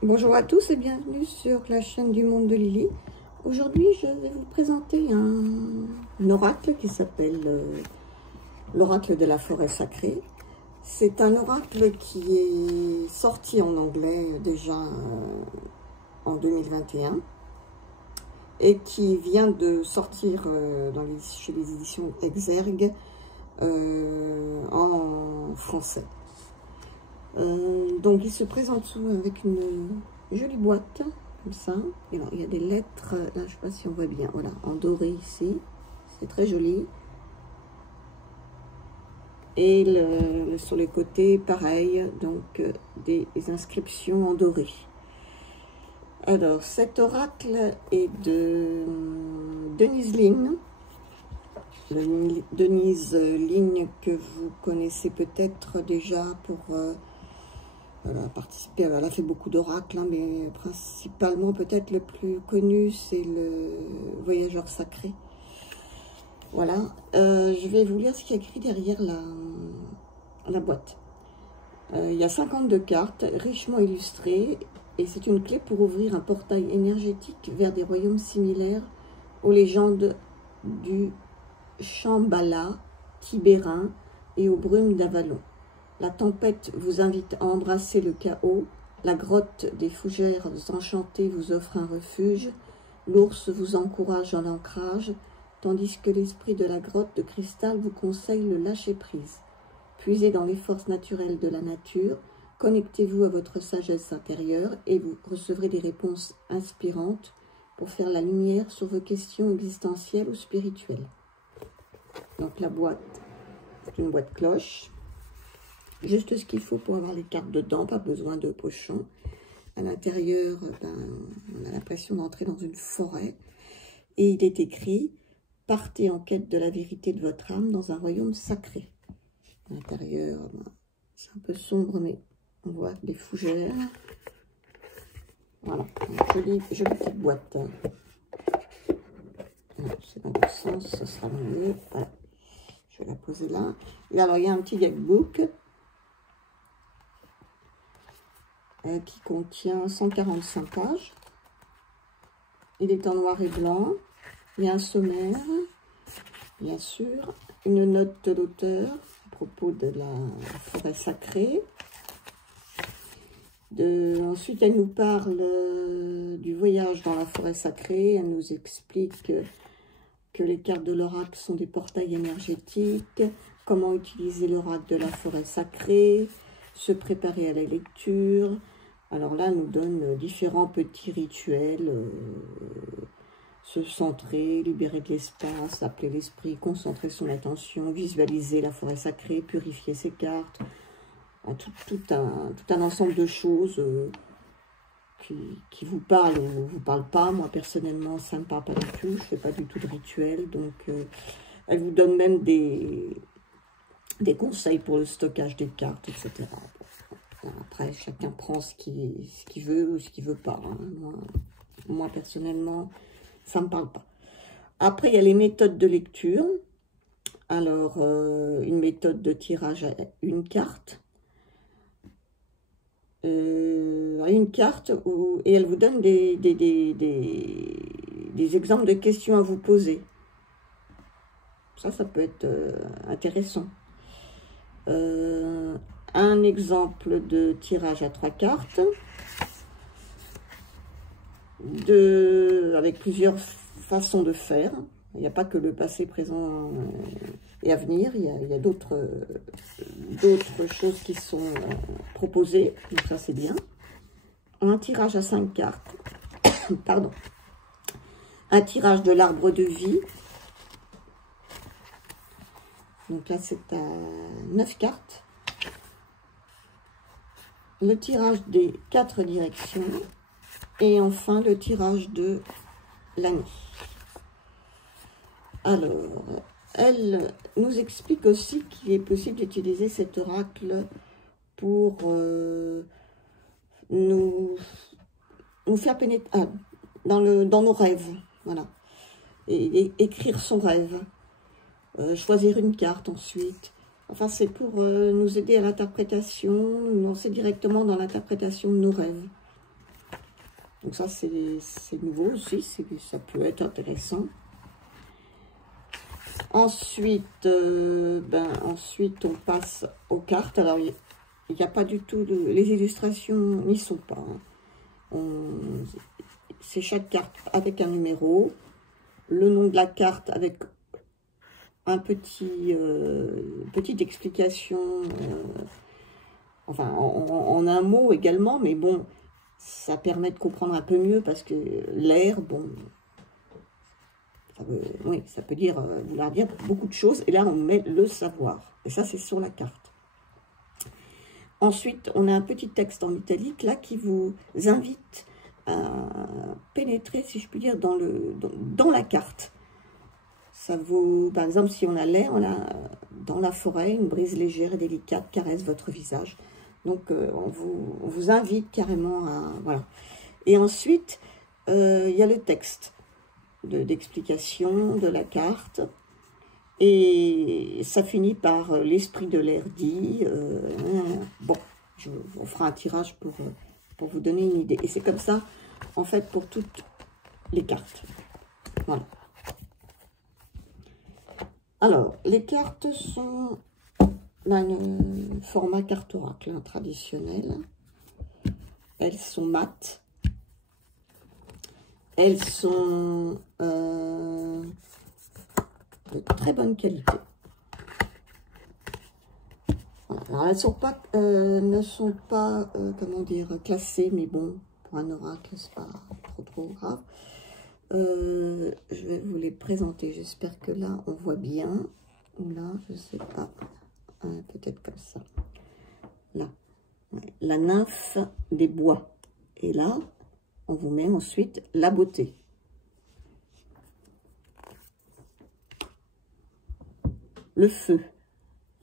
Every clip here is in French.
Bonjour à tous et bienvenue sur la chaîne du monde de Lily. Aujourd'hui, je vais vous présenter un oracle qui s'appelle l'oracle de la forêt sacrée. C'est un oracle qui est sorti en anglais déjà en 2021 et qui vient de sortir chez les éditions Exergue en français. Donc il se présente avec une jolie boîte comme ça. Et alors, il y a des lettres, là je ne sais pas si on voit bien, voilà, en doré ici, c'est très joli. Et sur les côtés pareil, donc des inscriptions en doré. Alors cet oracle est de Denise Ligne. Denise Ligne que vous connaissez peut-être déjà pour elle a participé, elle a fait beaucoup d'oracles, hein, mais principalement peut-être le plus connu c'est le Voyageur sacré. Voilà, je vais vous lire ce qu'il y a écrit derrière la boîte. Il y a 52 cartes richement illustrées et c'est une clé pour ouvrir un portail énergétique vers des royaumes similaires aux légendes du Shambhala, Tibérin et aux brumes d'Avalon. La tempête vous invite à embrasser le chaos, la grotte des fougères enchantées vous offre un refuge, l'ours vous encourage dans l'ancrage, tandis que l'esprit de la grotte de cristal vous conseille le lâcher-prise. Puisez dans les forces naturelles de la nature, connectez-vous à votre sagesse intérieure et vous recevrez des réponses inspirantes pour faire la lumière sur vos questions existentielles ou spirituelles. Donc la boîte, c'est une boîte cloche. Juste ce qu'il faut pour avoir les cartes dedans, pas besoin de pochon. À l'intérieur, on a l'impression d'entrer dans une forêt. Et il est écrit « Partez en quête de la vérité de votre âme dans un royaume sacré ». À l'intérieur, c'est un peu sombre, mais on voit des fougères. Voilà, jolie petite boîte. C'est dans le sens, ça sera mieux. Voilà. Je vais la poser là. Et alors, il y a un petit guidebook qui contient 145 pages. Il est en noir et blanc. Il y a un sommaire, bien sûr, une note de l'auteur à propos de la forêt sacrée. Ensuite, elle nous parle du voyage dans la forêt sacrée. Elle nous explique que les cartes de l'oracle sont des portails énergétiques, comment utiliser l'oracle de la forêt sacrée, se préparer à la lecture. Alors là, elle nous donne différents petits rituels, se centrer, libérer de l'espace, appeler l'esprit, concentrer son attention, visualiser la forêt sacrée, purifier ses cartes, tout un ensemble de choses qui vous parlent ou ne vous parlent pas. Moi, personnellement, ça ne me parle pas du tout. Je ne fais pas du tout de rituel. Donc, elle vous donne même des conseils pour le stockage des cartes, etc. Après, chacun prend ce qu'il veut ou ce qu'il ne veut pas. Hein. Moi, personnellement, ça ne me parle pas. Après, il y a les méthodes de lecture. Alors, une méthode de tirage à une carte. Une carte et elle vous donne des exemples de questions à vous poser. Ça peut être intéressant. Un exemple de tirage à 3 cartes avec plusieurs façons de faire. Il n'y a pas que le passé, présent et à venir. Il y a d'autres choses qui sont proposées. Donc ça, c'est bien. Un tirage à 5 cartes. Pardon. Un tirage de l'arbre de vie. Donc là, c'est à 9 cartes. Le tirage des 4 directions. Et enfin, le tirage de l'année. Alors, elle nous explique aussi qu'il est possible d'utiliser cet oracle pour nous faire pénétrer dans nos rêves. Voilà. Et écrire son rêve. Choisir une carte ensuite. Enfin, c'est pour nous aider à l'interprétation, nous lancer directement dans l'interprétation de nos rêves. Donc ça, c'est nouveau aussi, ça peut être intéressant. Ensuite, ensuite, on passe aux cartes. Alors, il n'y a pas du tout les illustrations n'y sont pas. Hein. C'est chaque carte avec un numéro, le nom de la carte avec un petite explication, enfin en un mot également, mais bon, ça permet de comprendre un peu mieux parce que l'air, bon, oui, ça peut vouloir dire beaucoup de choses. Et là, on met le savoir. Et ça, c'est sur la carte. Ensuite, on a un petit texte en italique là qui vous invite à pénétrer, si je puis dire, dans la carte. Ça vaut, par exemple, si on a l'air, on a dans la forêt, une brise légère et délicate caresse votre visage. Donc, on vous invite carrément à... Voilà. Et ensuite, il y a le texte d'explication de la carte. Et ça finit par l'esprit de l'air dit. Bon, on fera un tirage pour vous donner une idée. Et c'est comme ça, en fait, pour toutes les cartes. Voilà. Alors, les cartes sont dans le format carte oracle hein, traditionnel. Elles sont mates. Elles sont de très bonne qualité. Voilà. Alors, elles ne sont pas comment dire, classées, mais bon, pour un oracle, c'est pas trop grave. Je vais vous les présenter. J'espère que là, on voit bien. Ou là, je sais pas. Peut-être comme ça. Là. Ouais. La nymphe des bois. Et là, on vous met ensuite la beauté. Le feu.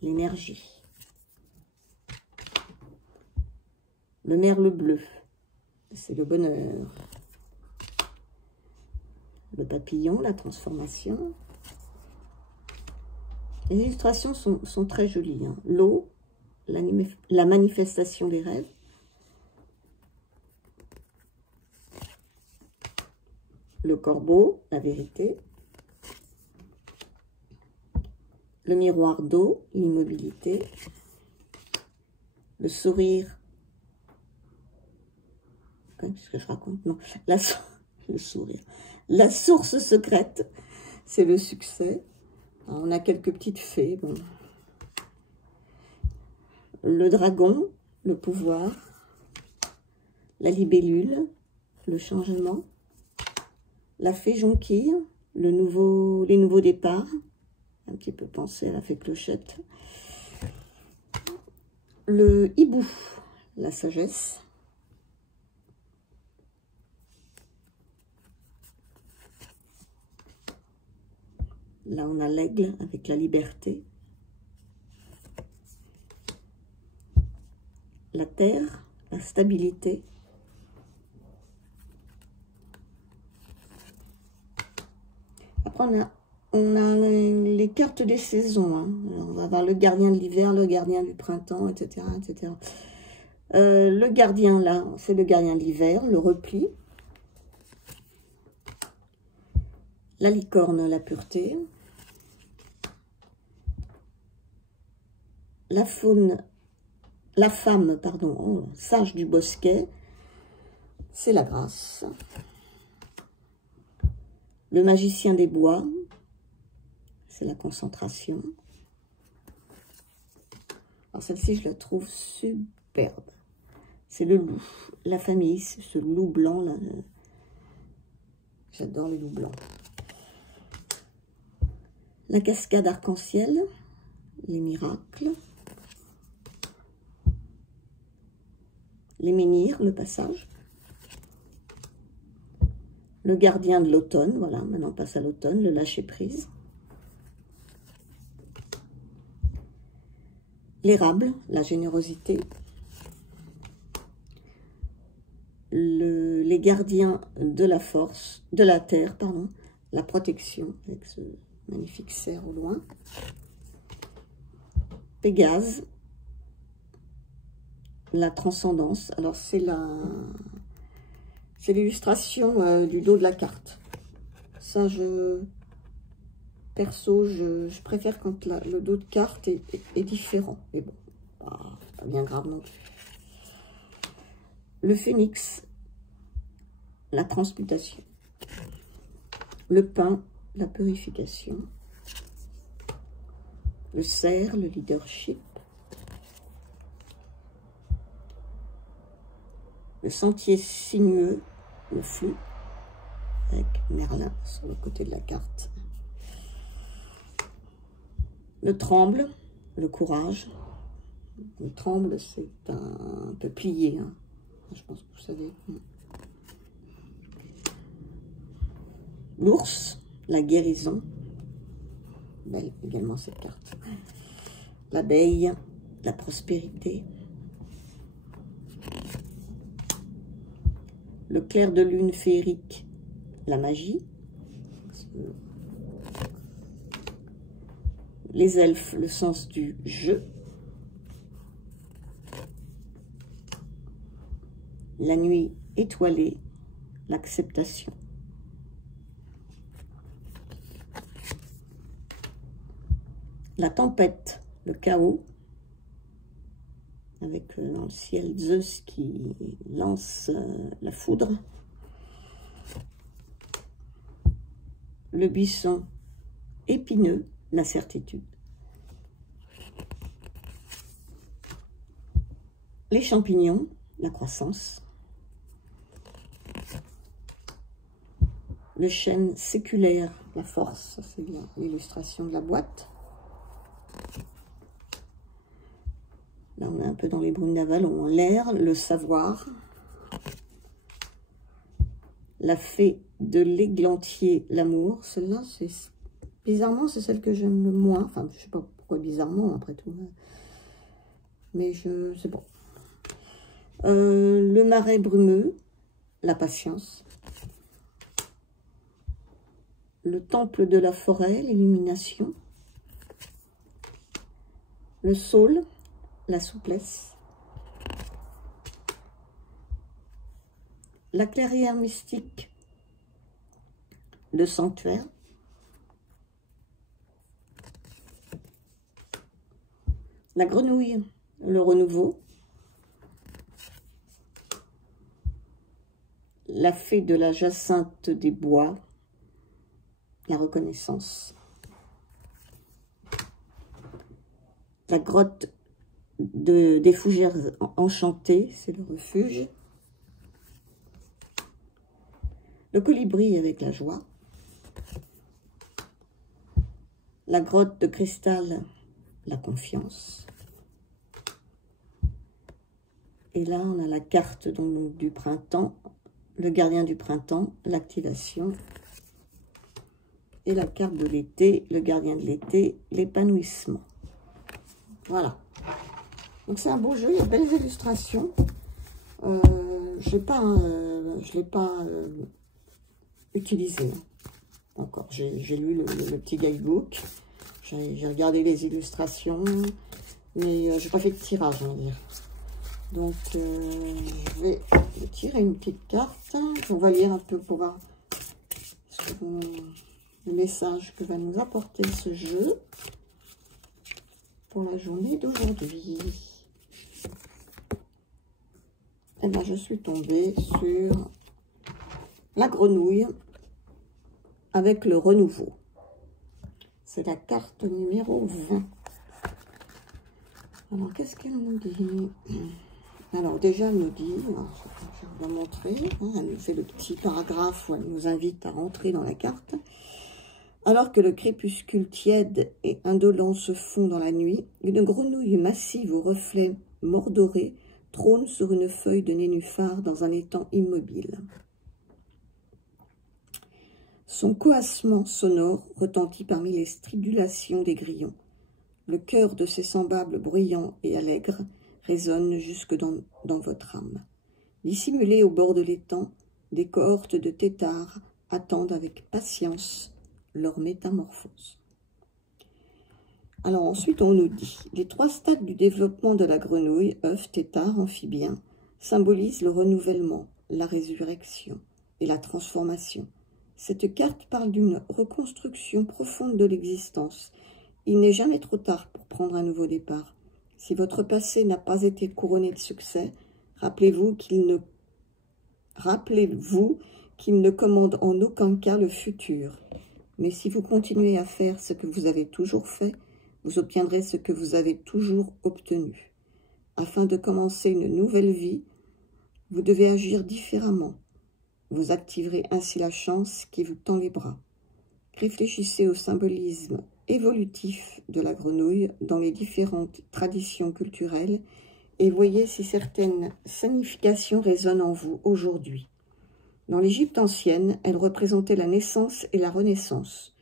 L'énergie. Le merle bleu. C'est le bonheur. Le papillon, la transformation. Les illustrations sont très jolies. Hein. L'eau, la manifestation des rêves. Le corbeau, la vérité. Le miroir d'eau, l'immobilité. Le sourire. Qu'est-ce que je raconte? Non, le sourire. La source secrète, c'est le succès. Alors, on a quelques petites fées. Bon. Le dragon, le pouvoir. La libellule, le changement. La fée jonquille, les nouveaux départs. Un petit peu penser à la fée clochette. Le hibou, la sagesse. Là, on a l'aigle avec la liberté. La terre, la stabilité. Après, on a les cartes des saisons. Hein. Alors, on va avoir le gardien de l'hiver, le gardien du printemps, etc. etc. Le gardien, là, c'est le gardien de l'hiver, le repli. La licorne, la pureté. La femme, pardon, sage du bosquet, c'est la grâce. Le magicien des bois, c'est la concentration. Alors celle-ci, je la trouve superbe. C'est le loup, la famille, c'est ce loup blanc là. J'adore les loups blancs. La cascade arc-en-ciel, les miracles. Les menhirs, le passage. Le gardien de l'automne, voilà, maintenant on passe à l'automne, le lâcher-prise. L'érable, la générosité. Les gardiens de la force, de la terre, pardon, la protection, avec ce magnifique cerf au loin. Pégase, la transcendance. Alors c'est C'est l'illustration du dos de la carte. Ça, perso, je préfère quand le dos de carte est différent. Mais bon, pas bien grave non plus. Le phénix, la transmutation. Le pain, la purification. Le cerf, le leadership. Le sentier sinueux, le flou, avec Merlin sur le côté de la carte. Le tremble, le courage. Le tremble, c'est un peuplier, hein. Je pense que vous savez. L'ours, la guérison. Belle également cette carte. L'abeille, la prospérité. Le clair de lune féerique, la magie. Les elfes, le sens du jeu. La nuit étoilée, l'acceptation. La tempête, le chaos, avec dans le ciel Zeus qui lance la foudre. Le buisson épineux, la certitude. Les champignons, la croissance. Le chêne séculaire, la force, c'est l'illustration de la boîte. Là, on est un peu dans les brumes d'Avalon. L'air, le savoir. La fée de l'églantier, l'amour. Celle-là, bizarrement, c'est celle que j'aime le moins. Enfin, je sais pas pourquoi bizarrement, après tout. Mais c'est bon. Le marais brumeux, la patience. Le temple de la forêt, l'illumination. Le saule, la souplesse. La clairière mystique, le sanctuaire. La grenouille, le renouveau. La fée de la jacinthe des bois, la reconnaissance. La grotte des fougères enchantées, c'est le refuge. Le colibri avec la joie. La grotte de cristal, la confiance. Et là, on a la carte donc, du printemps, le gardien du printemps, l'activation. Et la carte de l'été, le gardien de l'été, l'épanouissement. Voilà. Donc c'est un beau jeu, il y a de belles illustrations. Je ne l'ai pas utilisé encore. J'ai lu le petit guidebook, j'ai regardé les illustrations, mais je n'ai pas fait de tirage, on va dire. Donc je vais tirer une petite carte. On va lire un peu pour voir le message que va nous apporter ce jeu pour la journée d'aujourd'hui. Et bien, je suis tombée sur la grenouille avec le renouveau. C'est la carte numéro 20. Alors, qu'est-ce qu'elle nous dit? Alors, déjà, elle nous dit, je vais vous la montrer, hein, elle nous fait le petit paragraphe où elle nous invite à rentrer dans la carte. Alors que le crépuscule tiède et indolent se fond dans la nuit, une grenouille massive aux reflets mordorés trône sur une feuille de nénuphar dans un étang immobile. Son coassement sonore retentit parmi les stridulations des grillons. Le cœur de ses semblables bruyants et allègres résonne jusque dans votre âme. Dissimulés au bord de l'étang, des cohortes de têtards attendent avec patience leur métamorphose. Alors ensuite, on nous dit, les 3 stades du développement de la grenouille, œuf, tétard, amphibien, symbolisent le renouvellement, la résurrection et la transformation. Cette carte parle d'une reconstruction profonde de l'existence. Il n'est jamais trop tard pour prendre un nouveau départ. Si votre passé n'a pas été couronné de succès, rappelez-vous qu'il ne commande en aucun cas le futur. Mais si vous continuez à faire ce que vous avez toujours fait, vous obtiendrez ce que vous avez toujours obtenu. Afin de commencer une nouvelle vie, vous devez agir différemment. Vous activerez ainsi la chance qui vous tend les bras. Réfléchissez au symbolisme évolutif de la grenouille dans les différentes traditions culturelles et voyez si certaines significations résonnent en vous aujourd'hui. Dans l'Égypte ancienne, elle représentait la naissance et la renaissance.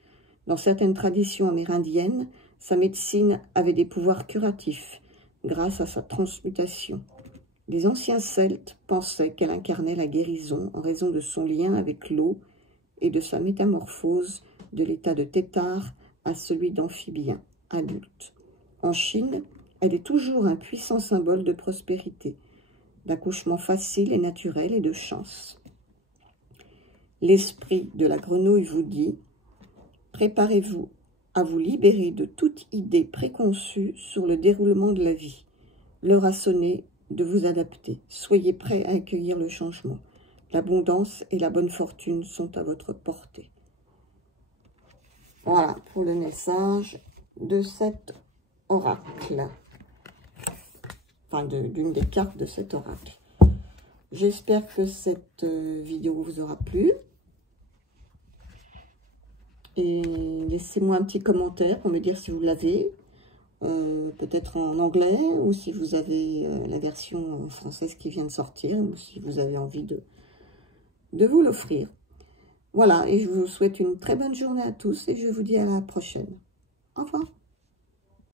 Dans certaines traditions amérindiennes, sa médecine avait des pouvoirs curatifs grâce à sa transmutation. Les anciens Celtes pensaient qu'elle incarnait la guérison en raison de son lien avec l'eau et de sa métamorphose de l'état de tétard à celui d'amphibien adulte. En Chine, elle est toujours un puissant symbole de prospérité, d'accouchement facile et naturel et de chance. L'esprit de la grenouille vous dit « Préparez-vous à vous libérer de toute idée préconçue sur le déroulement de la vie. L'heure a sonné de vous adapter. Soyez prêts à accueillir le changement. L'abondance et la bonne fortune sont à votre portée. » Voilà pour le message de cet oracle. Enfin, d'une des cartes de cet oracle. J'espère que cette vidéo vous aura plu. Et laissez-moi un petit commentaire pour me dire si vous l'avez, peut-être en anglais, ou si vous avez la version française qui vient de sortir, ou si vous avez envie de vous l'offrir. Voilà, et je vous souhaite une très bonne journée à tous, et je vous dis à la prochaine. Au revoir.